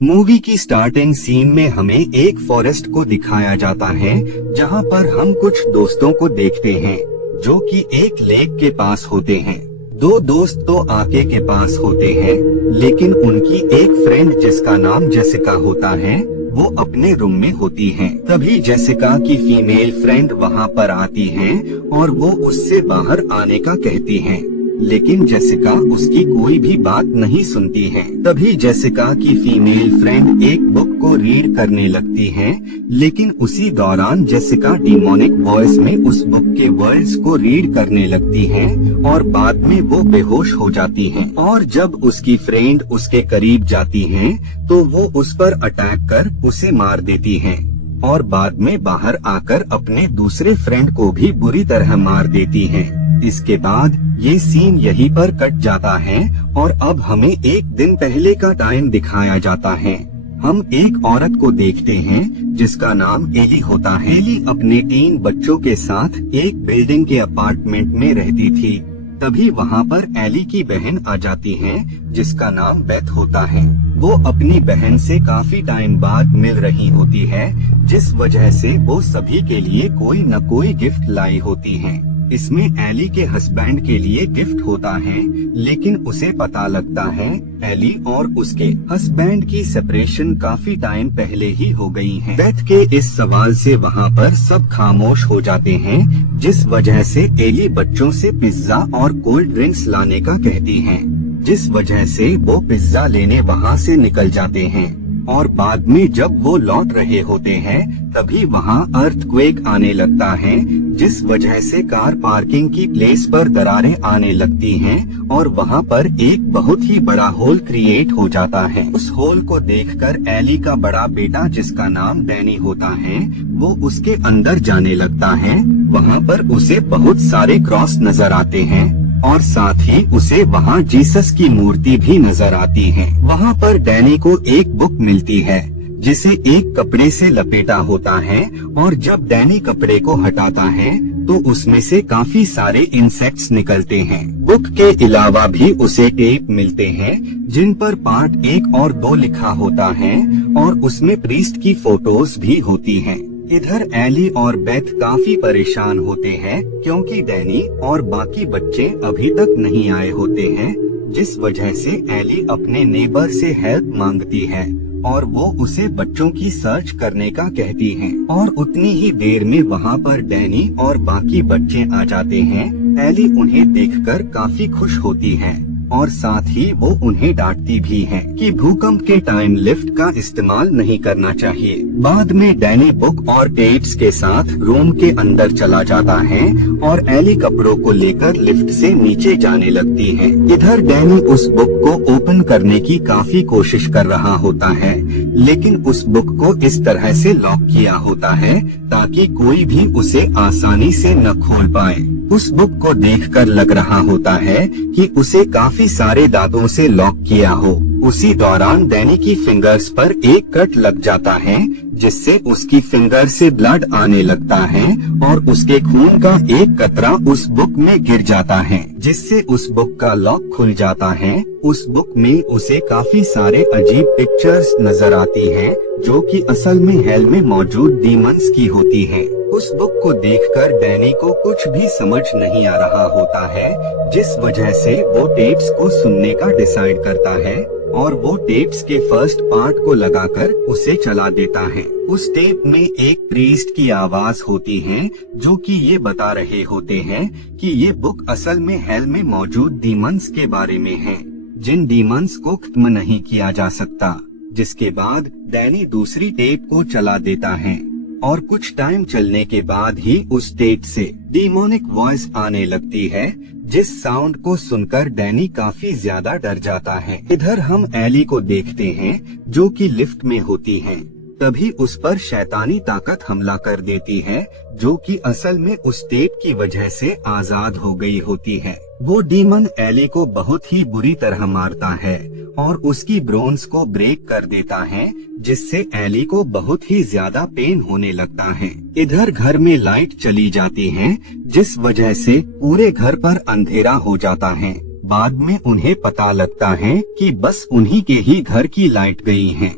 Movie की starting scene में हमें एक फॉरेस्ट को दिखाया जाता है जहां पर हम कुछ दोस्तों को देखते हैं जो कि एक लेक के पास होते हैं। दो दोस्त तो आके के पास होते हैं, लेकिन उनकी एक फ्रेंड जिसका नाम जेसिका होता है वो अपने रूम में होती है। तभी जेसिका की फीमेल फ्रेंड वहां पर आती है और वो उससे बाहर आने का कहती है, लेकिन जेसिका उसकी कोई भी बात नहीं सुनती है। तभी जेसिका की फीमेल फ्रेंड एक बुक को रीड करने लगती है, लेकिन उसी दौरान जेसिका डिमोनिक वॉइस में उस बुक के वर्ड्स को रीड करने लगती है और बाद में वो बेहोश हो जाती है। और जब उसकी फ्रेंड उसके करीब जाती है तो वो उस पर अटैक कर उसे मार देती है और बाद में बाहर आकर अपने दूसरे फ्रेंड को भी बुरी तरह मार देती है। इसके बाद ये सीन यहीं पर कट जाता है और अब हमें एक दिन पहले का टाइम दिखाया जाता है। हम एक औरत को देखते हैं जिसका नाम एली होता है। एली अपने 3 बच्चों के साथ एक बिल्डिंग के अपार्टमेंट में रहती थी। तभी वहाँ पर एली की बहन आ जाती है जिसका नाम बेथ होता है। वो अपनी बहन से काफी टाइम बाद मिल रही होती है, जिस वजह से वो सभी के लिए कोई न कोई गिफ्ट लाई होती है। इसमें एली के हस्बैंड के लिए गिफ्ट होता है, लेकिन उसे पता लगता है एली और उसके हस्बैंड की सेपरेशन काफी टाइम पहले ही हो गई है। बेथ के इस सवाल से वहाँ पर सब खामोश हो जाते हैं, जिस वजह से एली बच्चों से पिज्जा और कोल्ड ड्रिंक्स लाने का कहती है, जिस वजह से वो पिज्जा लेने वहाँ से निकल जाते हैं। और बाद में जब वो लौट रहे होते हैं तभी वहाँ अर्थक्वेक आने लगता है, जिस वजह से कार पार्किंग की प्लेस पर दरारें आने लगती हैं और वहाँ पर एक बहुत ही बड़ा होल क्रिएट हो जाता है। उस होल को देखकर एली का बड़ा बेटा जिसका नाम डैनी होता है वो उसके अंदर जाने लगता है। वहाँ पर उसे बहुत सारे क्रॉस नजर आते हैं और साथ ही उसे वहाँ जीसस की मूर्ति भी नजर आती है। वहाँ पर डैनी को एक बुक मिलती है जिसे एक कपड़े से लपेटा होता है और जब डैनी कपड़े को हटाता है तो उसमें से काफी सारे इंसेक्ट्स निकलते हैं। बुक के अलावा भी उसे टेप मिलते हैं जिन पर पार्ट 1 और 2 लिखा होता है और उसमें प्रीस्ट की फोटोज भी होती हैं। इधर एली और बेथ काफी परेशान होते हैं क्योंकि डैनी और बाकी बच्चे अभी तक नहीं आए होते हैं, जिस वजह से एली अपने नेबर से हेल्प मांगती है और वो उसे बच्चों की सर्च करने का कहती है। और उतनी ही देर में वहाँ पर डैनी और बाकी बच्चे आ जाते हैं। एली उन्हें देखकर काफी खुश होती है और साथ ही वो उन्हें डांटती भी है कि भूकंप के टाइम लिफ्ट का इस्तेमाल नहीं करना चाहिए। बाद में डैनी बुक और टेप्स के साथ रूम के अंदर चला जाता है और एली कपड़ों को लेकर लिफ्ट से नीचे जाने लगती है। इधर डैनी उस बुक को ओपन करने की काफी कोशिश कर रहा होता है, लेकिन उस बुक को इस तरह से लॉक किया होता है ताकि कोई भी उसे आसानी से न खोल पाए। उस बुक को देखकर लग रहा होता है कि उसे काफी सारे दांतों से लॉक किया हो। उसी दौरान डैनी की फिंगर्स पर एक कट लग जाता है, जिससे उसकी फिंगर से ब्लड आने लगता है और उसके खून का एक कतरा उस बुक में गिर जाता है, जिससे उस बुक का लॉक खुल जाता है। उस बुक में उसे काफी सारे अजीब पिक्चर्स नजर आती हैं, जो कि असल में हेल में मौजूद डीमंस की होती हैं। उस बुक को देखकर डैनी को कुछ भी समझ नहीं आ रहा होता है, जिस वजह से वो टेप्स को सुनने का डिसाइड करता है और वो टेप्स के फर्स्ट पार्ट को लगाकर उसे चला देता है। उस टेप में एक प्रीस्ट की आवाज होती है जो कि ये बता रहे होते हैं कि ये बुक असल में हेल में मौजूद डीमंस के बारे में है, जिन डीमंस को खत्म नहीं किया जा सकता। जिसके बाद डैनी दूसरी टेप को चला देता है और कुछ टाइम चलने के बाद ही उस टेप से डिमोनिक वॉइस आने लगती है, जिस साउंड को सुनकर डैनी काफी ज्यादा डर जाता है। इधर हम एली को देखते हैं जो कि लिफ्ट में होती है। तभी उस पर शैतानी ताकत हमला कर देती है, जो कि असल में उस टेप की वजह से आजाद हो गई होती है। वो डीमन एली को बहुत ही बुरी तरह मारता है और उसकी ब्रोन्स को ब्रेक कर देता है, जिससे एली को बहुत ही ज्यादा पेन होने लगता है। इधर घर में लाइट चली जाती है, जिस वजह से पूरे घर पर अंधेरा हो जाता है। बाद में उन्हें पता लगता है कि बस उन्हीं के ही घर की लाइट गई है।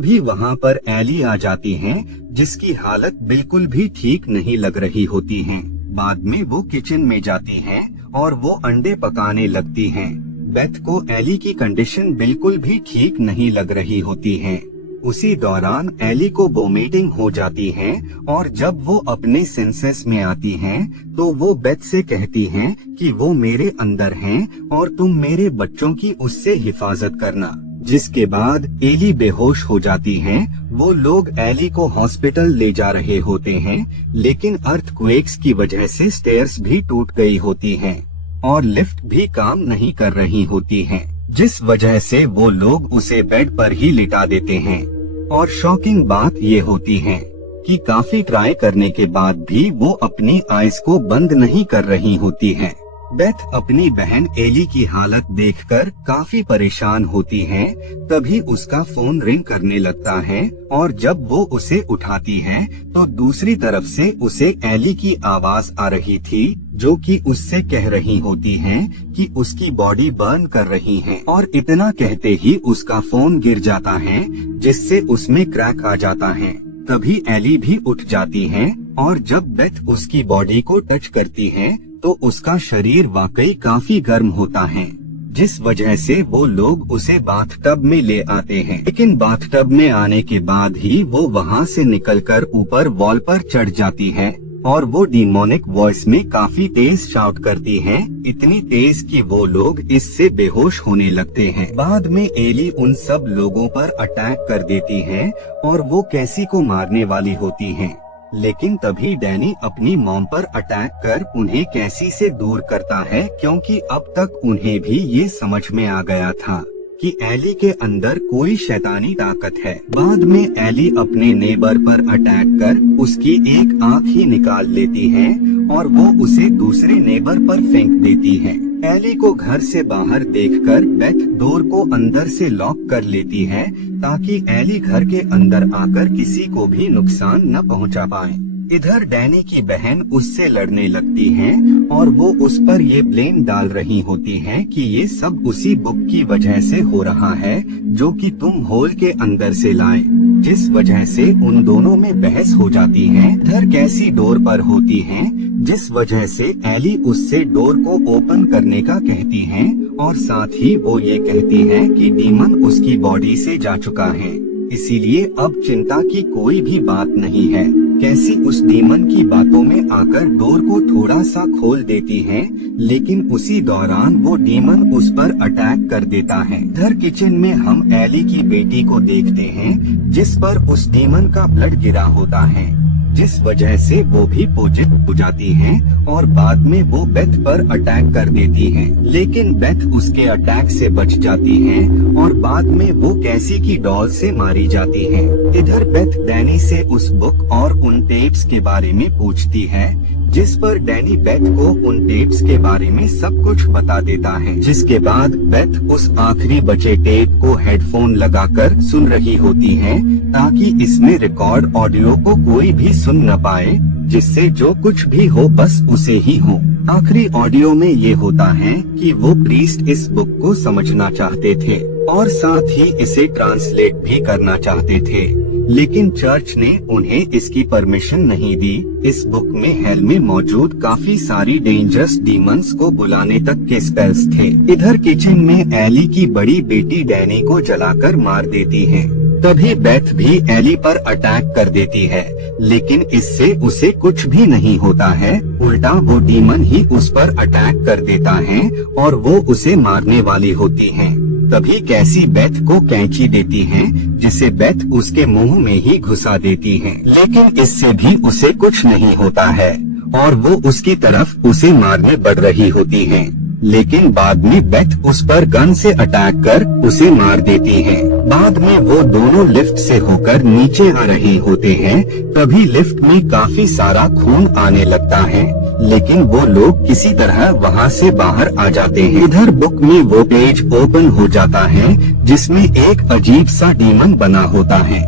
भी वहाँ पर एली आ जाती हैं, जिसकी हालत बिल्कुल भी ठीक नहीं लग रही होती है। बाद में वो किचन में जाती हैं और वो अंडे पकाने लगती हैं। बेथ को एली की कंडीशन बिल्कुल भी ठीक नहीं लग रही होती है। उसी दौरान एली को वोमिटिंग हो जाती है और जब वो अपने सेंसेस में आती हैं, तो वो बेथ से कहती हैं कि वो मेरे अंदर हैं और तुम मेरे बच्चों की उससे हिफाजत करना। जिसके बाद एली बेहोश हो जाती हैं। वो लोग एली को हॉस्पिटल ले जा रहे होते हैं, लेकिन अर्थक्वेक्स की वजह से स्टेयर्स भी टूट गई होती हैं और लिफ्ट भी काम नहीं कर रही होती है, जिस वजह से वो लोग उसे बेड पर ही लिटा देते हैं। और शॉकिंग बात ये होती है कि काफी ट्राई करने के बाद भी वो अपनी आइज को बंद नहीं कर रही होती है। बेथ अपनी बहन एली की हालत देखकर काफी परेशान होती है। तभी उसका फोन रिंग करने लगता है और जब वो उसे उठाती है तो दूसरी तरफ से उसे एली की आवाज आ रही थी, जो कि उससे कह रही होती है कि उसकी बॉडी बर्न कर रही है। और इतना कहते ही उसका फोन गिर जाता है, जिससे उसमें क्रैक आ जाता है। तभी एली भी उठ जाती है और जब बेथ उसकी बॉडी को टच करती है तो उसका शरीर वाकई काफी गर्म होता है, जिस वजह से वो लोग उसे बाथटब में ले आते हैं। लेकिन बाथटब में आने के बाद ही वो वहाँ से निकलकर ऊपर वॉल पर चढ़ जाती है और वो डीमोनिक वॉइस में काफी तेज शाउट करती है, इतनी तेज कि वो लोग इससे बेहोश होने लगते हैं। बाद में एली उन सब लोगों पर अटैक कर देती है और वो कैसी को मारने वाली होती है। लेकिन तभी डैनी अपनी मॉम पर अटैक कर उन्हें कैसी से दूर करता है, क्योंकि अब तक उन्हें भी ये समझ में आ गया था कि एली के अंदर कोई शैतानी ताकत है। बाद में एली अपने नेबर पर अटैक कर उसकी एक आंख ही निकाल लेती है और वो उसे दूसरे नेबर पर फेंक देती है। एली को घर से बाहर देखकर बेथ डोर को अंदर से लॉक कर लेती है, ताकि एली घर के अंदर आकर किसी को भी नुकसान न पहुंचा पाए। इधर डैनी की बहन उससे लड़ने लगती है और वो उस पर ये ब्लेम डाल रही होती है कि ये सब उसी बुक की वजह से हो रहा है, जो कि तुम होल के अंदर से लाए, जिस वजह से उन दोनों में बहस हो जाती है। इधर कैसी डोर पर होती है, जिस वजह से एली उससे डोर को ओपन करने का कहती है और साथ ही वो ये कहती है कि डीमन उसकी बॉडी से जा चुका है, इसीलिए अब चिंता की कोई भी बात नहीं है। कैसी उस डीमन की बातों में आकर डोर को थोड़ा सा खोल देती है, लेकिन उसी दौरान वो डीमन उस पर अटैक कर देता है। इधर किचन में हम एली की बेटी को देखते हैं, जिस पर उस डीमन का ब्लड गिरा होता है, जिस वजह से वो भी पॉजिटिव हो जाती है और बाद में वो बेथ पर अटैक कर देती है। लेकिन बेथ उसके अटैक से बच जाती है और बाद में वो कैसी की डॉल से मारी जाती है। इधर बेथ डैनी से उस बुक और उन टेप्स के बारे में पूछती है, जिस पर डैनी बेथ को उन टेप्स के बारे में सब कुछ बता देता है। जिसके बाद बेथ उस आखिरी बचे टेप को हेडफोन लगाकर सुन रही होती है, ताकि इसमें रिकॉर्ड ऑडियो को कोई भी सुन न पाए, जिससे जो कुछ भी हो बस उसे ही हो। आखिरी ऑडियो में ये होता है कि वो प्रीस्ट इस बुक को समझना चाहते थे और साथ ही इसे ट्रांसलेट भी करना चाहते थे, लेकिन चर्च ने उन्हें इसकी परमिशन नहीं दी। इस बुक में हेल में मौजूद काफी सारी डेंजरस डीमंस को बुलाने तक के स्पेल्स थे। इधर किचन में एली की बड़ी बेटी डैनी को जलाकर मार देती है। तभी बेथ भी एली पर अटैक कर देती है, लेकिन इससे उसे कुछ भी नहीं होता है, उल्टा वो डीमन ही उस पर अटैक कर देता है और वो उसे मारने वाली होती है। तभी कैसी बेथ को कैंची देती है, जिसे बेथ उसके मुंह में ही घुसा देती है, लेकिन इससे भी उसे कुछ नहीं होता है और वो उसकी तरफ उसे मारने बढ़ रही होती है। लेकिन बाद में बेथ उस पर गन से अटैक कर उसे मार देती है। बाद में वो दोनों लिफ्ट से होकर नीचे आ रहे होते हैं, तभी लिफ्ट में काफी सारा खून आने लगता है, लेकिन वो लोग किसी तरह वहाँ से बाहर आ जाते हैं। इधर बुक में वो पेज ओपन हो जाता है, जिसमें एक अजीब सा डीमन बना होता है।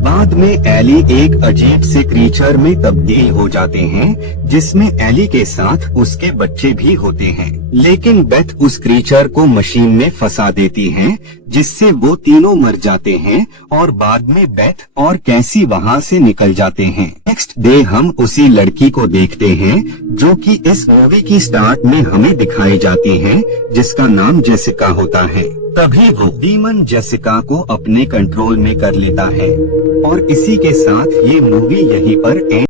बाद में एली एक अजीब से क्रीचर में तब्दील हो जाते हैं, जिसमें एली के साथ उसके बच्चे भी होते हैं। लेकिन बेथ उस क्रीचर को मशीन में फंसा देती है, जिससे वो तीनों मर जाते हैं और बाद में बेथ और कैसी वहाँ से निकल जाते हैं। नेक्स्ट डे हम उसी लड़की को देखते हैं जो कि इस मूवी की स्टार्ट में हमें दिखाई जाती है, जिसका नाम जेसिका होता है। तभी वो डीमन जेसिका को अपने कंट्रोल में कर लेता है और इसी के साथ ये मूवी यहीं पर एंड